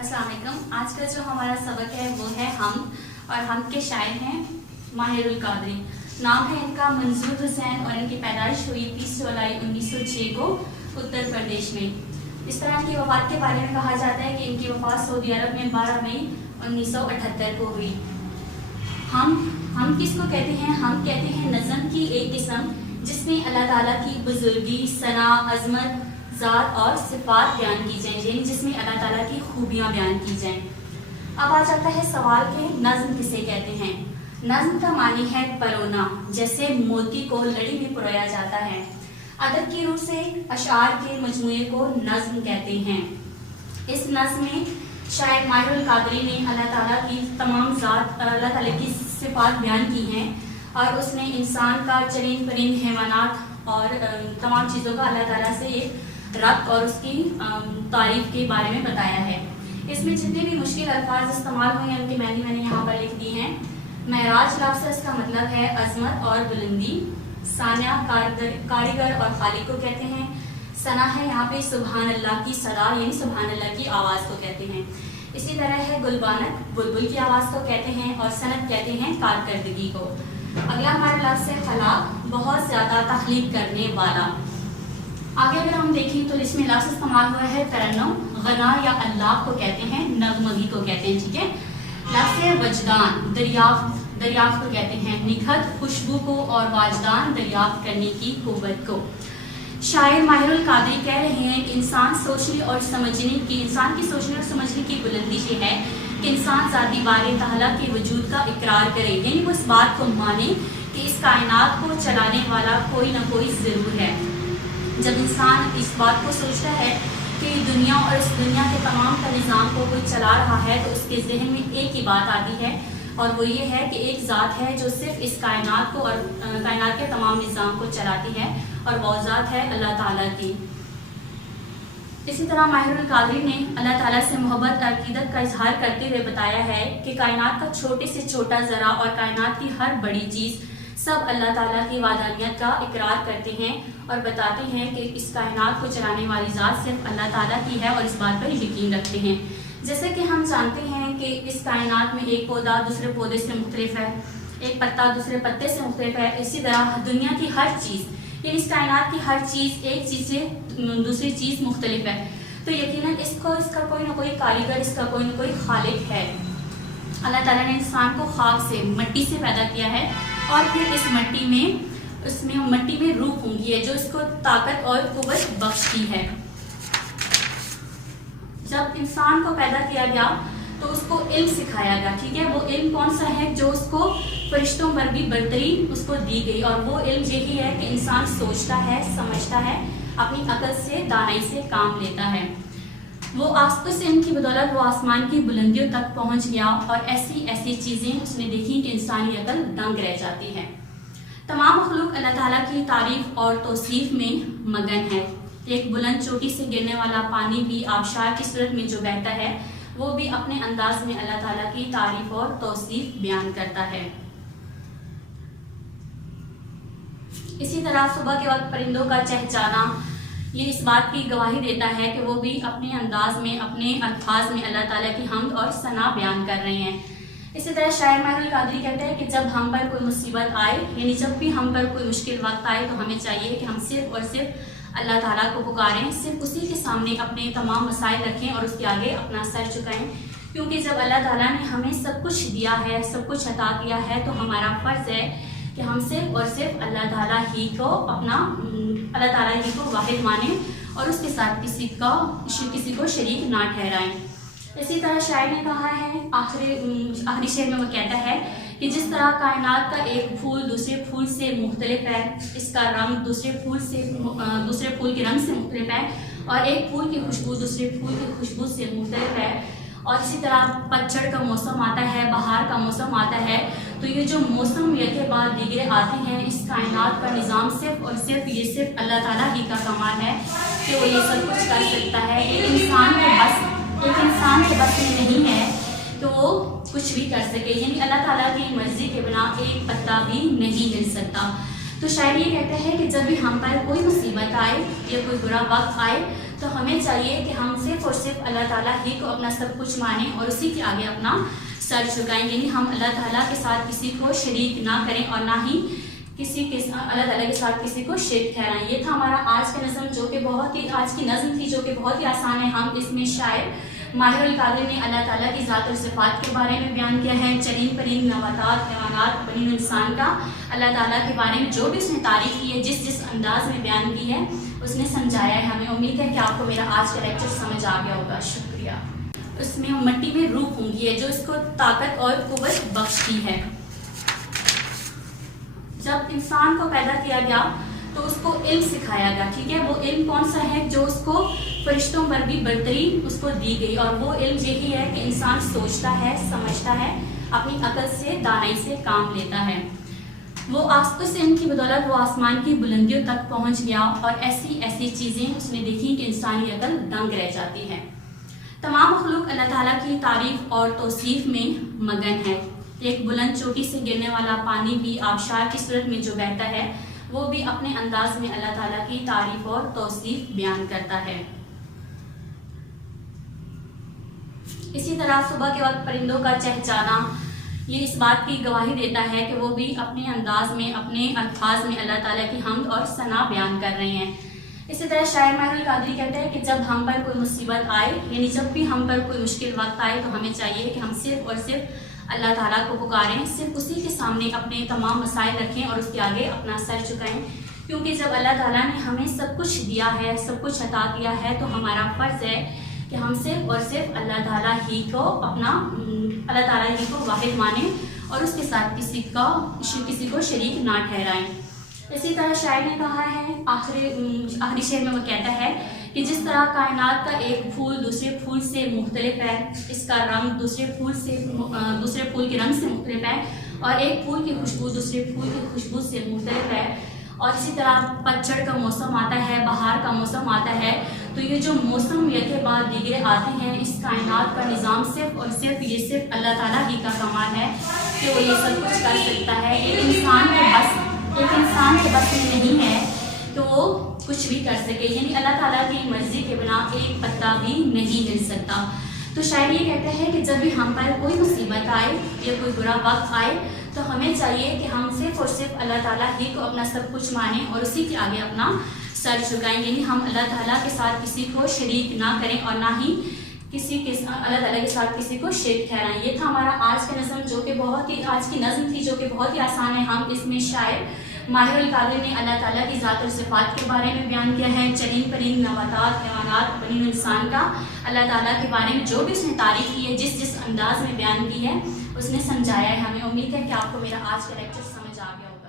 अस्सलाम वालेकुम। आज का जो हमारा सबक है वो है हम, और हम के शायर हैं माहिरुल कादरी। नाम है इनका मंजूर हुसैन और इनकी पैदाइश हुई 30 जुलाई 1906 को उत्तर प्रदेश में। इस तरह की वफ़ात के बारे में कहा जाता है कि इनकी वफ़ात सऊदी अरब में 12 मई 1978 को हुई। हम किसको कहते हैं? हम कहते हैं नज़म की एक किस्म जिसमें अल्लाह ताला की बुजुर्गी, सना, अजमत, ज़ात और सिफ़ात बयान की जाए, यानी जिसमें अल्लाह ताला की खूबियाँ बयान की जाएं। अब आ जाता है सवाल के नज़्म किसे कहते हैं। नज़्म का मानी है परोना, जैसे मोती को लड़ी में पिरोया जाता है। अदब की रूह से अशार के मजमूए को नज़्म कहते हैं। इस नज़्म में शायर माहिरुल कादरी ने अल्लाह ताला की तमाम ज़ात, अल्लाह ताला की सिफ़ात बयान की हैं, और उसने इंसान का, चरिंद परिंद, हैवानात और तमाम चीज़ों का अल्लाह ताला से एक रब्त और उसकी तारीफ के बारे में बताया है। इसमें जितने भी मुश्किल अल्फाज इस्तेमाल हुए हैं उनकी मैंने यहाँ पर लिख दी हैं। महराज लफ्ज़ से इसका मतलब है अजमत और बुलंदी। सानिया कारीगर और खालिक को कहते हैं। सना है यहाँ पे सुबहान अल्लाह की सदा, यानी सुबहान अल्लाह की आवाज़ को कहते हैं। इसी तरह है गुलबानक, बुलबुल की आवाज़ को कहते हैं, और सनत कहते हैं कारकर्दगी को। अगला हमारा लफ्ज़ है खलाक, बहुत ज़्यादा तख्लीक करने वाला। आगे अगर हम देखें तो इसमें लफ्ज़ इस्तेमाल हुआ है तरन्नुम, गना या अल्लाह को कहते हैं, नगमगी को कहते हैं, ठीक है। लफ्ज़ है वजदान, दरियाफ्त को कहते हैं, निखत खुशबू को, और वाजदान दरियाफ्त करने की कुव्वत को। शायर माहिरुल कादरी कह रहे हैं कि इंसान की सोचने और समझने की बुलंदी ये है कि इंसान ज़ाती बारी तआला के वजूद का इकरार करे, यानी वो इस बात को माने कि इस कायनात को चलाने वाला कोई ना कोई ज़रूर है। जब इंसान इस बात को सोचता है कि दुनिया और इस दुनिया के तमाम का निज़ाम को कोई चला रहा है, तो उसके जहन में एक ही बात आती है, और वो ये है कि एक ज़ात है जो सिर्फ इस कायनात को और कायनात के तमाम निज़ाम को चलाती है, और वो ज़ात है अल्लाह ताला की। इसी तरह माहिरुल कादरी ने अल्लाह ताला से मोहब्बत और अकीदत का इजहार करते हुए बताया है कि कायनात का छोटे से छोटा ज़रा और कायनात की हर बड़ी चीज़ सब अल्लाह ताला की वादानियत का इकरार करते हैं और बताते हैं कि इस कायनात को चलाने वाली ज़ात सिर्फ अल्लाह ताला की है, और इस बात पर यकीन रखते हैं। जैसे कि हम जानते हैं कि इस कायनात में एक पौधा दूसरे पौधे से मुख्तलिफ है, एक पत्ता दूसरे पत्ते से मुख्तलिफ है। इसी तरह दुनिया की हर चीज़, यानी इस कायनात की हर चीज़ एक चीज़ से दूसरी चीज़ मुख्तलिफ है, तो यकीनन इसका कोई ना कोई कारीगर, इसका कोई ना कोई खालिक है। अल्लाह ताला ने इंसान को खाक से, मिट्टी से पैदा किया है, और फिर इस मट्टी में रूह फूंकी है जो इसको ताकत और कुव्वत बख्शती है। जब इंसान को पैदा किया गया तो उसको इल्म सिखाया गया, ठीक है। वो इल्म कौन सा है? जो उसको फरिश्तों पर भी बरतरी उसको दी गई, और वो इल्म यही है कि इंसान सोचता है, समझता है, अपनी अकल से, दानाई से काम लेता है। वो उस इल्म की बदौलत वो आसमान की बुलंदियों तक पहुंच गया, और ऐसी ऐसी चीज़ें उसने देखी कि इंसानी अकल दंग रह जाती है। तमाम मखलूक अल्लाह ताला की तारीफ और तौसीफ में मगन है। एक बुलंद चोटी से गिरने वाला पानी भी आबशार की सूरत में जो बहता है, वो भी अपने अंदाज में अल्लाह ताला की तारीफ और तौसीफ बयान करता है। इसी तरह सुबह के वक्त परिंदों का चहचहाना ये इस बात की गवाही देता है कि वो भी अपने अंदाज में, अपने अल्फाज में अल्लाह ताला की हम्द और सना बयान कर रहे हैं। इसी तरह शायर माहिरुल कादरी कहते हैं कि जब हम पर कोई मुसीबत आए, यानी जब भी हम पर कोई मुश्किल वक्त आए, तो हमें चाहिए कि हम सिर्फ और सिर्फ अल्लाह ताला को पुकारें, सिर्फ उसी के सामने अपने तमाम मसाइल रखें और उसके आगे अपना सर झुकाएं, क्योंकि जब अल्लाह ताला ने हमें सब कुछ दिया है, सब कुछ अता किया है, तो हमारा फ़र्ज़ है कि हम सिर्फ और सिर्फ अल्लाह ताला ही को वाहिद माने, और उसके साथ किसी को शरीक ना ठहराएं। इसी तरह शायर ने कहा है, आखिरी शेर में वो कहता है कि जिस तरह कायनात का एक फूल दूसरे फूल से मुख्तलिफ है, इसका रंग दूसरे फूल के रंग से मुख्तलिफ है, और एक फूल की खुशबू दूसरे फूल की खुशबू से मुख्तलिफ है, और इसी तरह पतझड़ का मौसम आता है, बहार का मौसम आता है, तो ये जो मौसम के बाद दीगरे आते हैं, इस कायनात का निज़ाम सिर्फ और सिर्फ अल्लाह ताला ही का कमाल है कि वो ये सब कुछ कर सकता है। एक इंसान के बस में नहीं है तो वो कुछ भी कर सके, यानी अल्लाह ताला की मर्जी के बिना एक पत्ता भी नहीं हिल सकता। तो शायर ये कहते हैं कि जब भी हम पर कोई मुसीबत आए या कोई बुरा वक्त आए, تو ہمیں چاہیے کہ ہم صرف اور صرف اللہ تعالیٰ ہی کو اپنا سب کچھ مانیں اور اسی کے آگے اپنا سر جھکائیں، یعنی ہم اللہ تعالیٰ کے ساتھ کسی کو شریک نہ کریں اور نہ ہی اللہ تعالیٰ کے ساتھ کسی کو شریک ٹھہرائیں۔ یہ تھا ہمارا آج کا نظم، جو کہ آج کی نظم تھی جو کہ بہت ہی آسان ہے۔ ہم اس میں شاعر ماہر القادری نے اللہ تعالیٰ کی ذات اور صفات کے بارے میں بیان کیا ہے، چرند پرند نباتات حیوانات بنی انسان کا اللہ تعالیٰ کے بارے میں جو بھی اس نے تعریف کی ہے، جس انداز میں بیان کی ہے اس نے سمجھایا ہے ہمیں۔ امید ہے کہ آپ کو میرا آج کا لیکچر سمجھ آ گیا ہوگا، شکریہ۔ اس میں مٹی میں روح پونگی ہے جو اس کو طاقت اور قوت بخشتی ہے۔ جب انسان کو پیدا کیا گیا تو اس کو علم سکھایا گیا، ٹھیک ہے، وہ علم کون سا ہے جو اس کو فرشتوں پر بھی برتری اس کو دی گئی، اور وہ علم یہی ہے کہ انسان سوچتا ہے، سمجھتا ہے، اپنی عقل سے دانائی سے کام لیتا ہے۔ وہ اس علم کی بدولت وہ آسمان کی بلندیوں تک پہنچ گیا اور ایسی چیزیں اس نے دیکھی کہ انسانی عقل دنگ رہ جاتی ہے۔ تمام مخلوق اللہ تعالیٰ کی تعریف اور توصیف میں مگن ہے۔ ایک بلند چوٹی سے گرنے والا پانی بھی آبشار کی صورت میں جو بہتا ہے، وہ بھی اپنے انداز میں اللہ تعالیٰ کی تعریف اور توصیف بیان کرتا ہے۔ اسی طرح صبح کے وقت پرندوں کا چہچہانا یہ اس بات کی گواہی دیتا ہے کہ وہ بھی اپنے انداز میں، اپنے الفاظ میں اللہ تعالیٰ کی حمد اور ثنا بیان کر رہے ہیں۔ اسی طرح شاعر ماہر القادری کہتے ہیں کہ جب ہم پر کوئی مصیبت آئے، یعنی جب بھی ہم پر کوئی مشکل وقت آئے تو ہمیں چاہیے کہ ہم صرف اور صرف اللہ تعالیٰ کو پکاریں، صرف اسی کے سامنے اپنے تمام مسائل رکھیں اور اس کے آگے اپنا سر جھکائیں، کیونکہ جب اللہ تعالیٰ نے ہمیں سب کچھ دیا ہے، سب کچھ عطا کیا ہے، تو ہمارا فرض ہے کہ ہم صرف اور صرف اللہ تعالیٰ ہی کو واحد مانیں اور اس کے ساتھ کسی کو شریک نہ ٹھہرائیں۔ اسی طرح شاعر نے کہا ہے، آخری شعر میں وہ کہتا ہے کہ جس طرح کائنات کا ایک پھول دوسرے پھول سے مختلف ہے، اس کا رنگ دوسرے پھول کے رنگ سے مختلف ہے، اور ایک پھول کی خوشبو دوسرے پھول کی خوشبو سے مختلف ہے، اور اسی طرح پتجھڑ کا موسم آتا ہے، بہار کا موسم آتا ہے، تو یہ جو موسم یکے بعد دیگرے آتے ہیں، اس کائنات کا نظام صرف اور صرف اللہ تعالیٰ ہی کا کمال ہے کہ وہ یہ سب کچھ کر سکتا ہے۔ ایک انسان کے بس میں نہیں ہے کہ وہ کچھ بھی کر سکے، یعنی اللہ تعالیٰ کی مرضی کے بنا ایک پتا بھی نہیں ہل سکتا۔ تو شاعر یہ کہتے ہیں کہ جب بھی ہم پر کوئی مصیبت آئے یا کوئی برا وقت آئے تو ہمیں چاہیے کہ ہم صرف اور صرف اللہ تعالیٰ ہی کو اپنا سب کچھ مانیں اور اسی کے آگے اپنا سر جھکائیں، یعنی ہم اللہ تعالیٰ کے ساتھ کسی کو شریک نہ کریں اور نہ ہی اللہ تعالیٰ کے ساتھ کسی کو شریک ٹھہرائیں۔ یہ تھا ہمارا آج کا نظم، جو کہ آج کی نظم تھی جو کہ بہت ہی آسان ہے۔ ہم اس میں شاعر ماہر القادری نے اللہ تعالیٰ کی ذات اور صفات کے بارے میں بیان کیا ہے، چرند پرند نباتات حیوانات بنی انسان کا اللہ تعالیٰ کے بارے میں جو بھی اس نے تعریف کی ہے، جس انداز میں بیان کی ہے اس نے سمجھایا ہے ہمیں۔ امید ہے کہ آپ کو میرا آج کا لیکچر سمجھ آ گیا ہوگا۔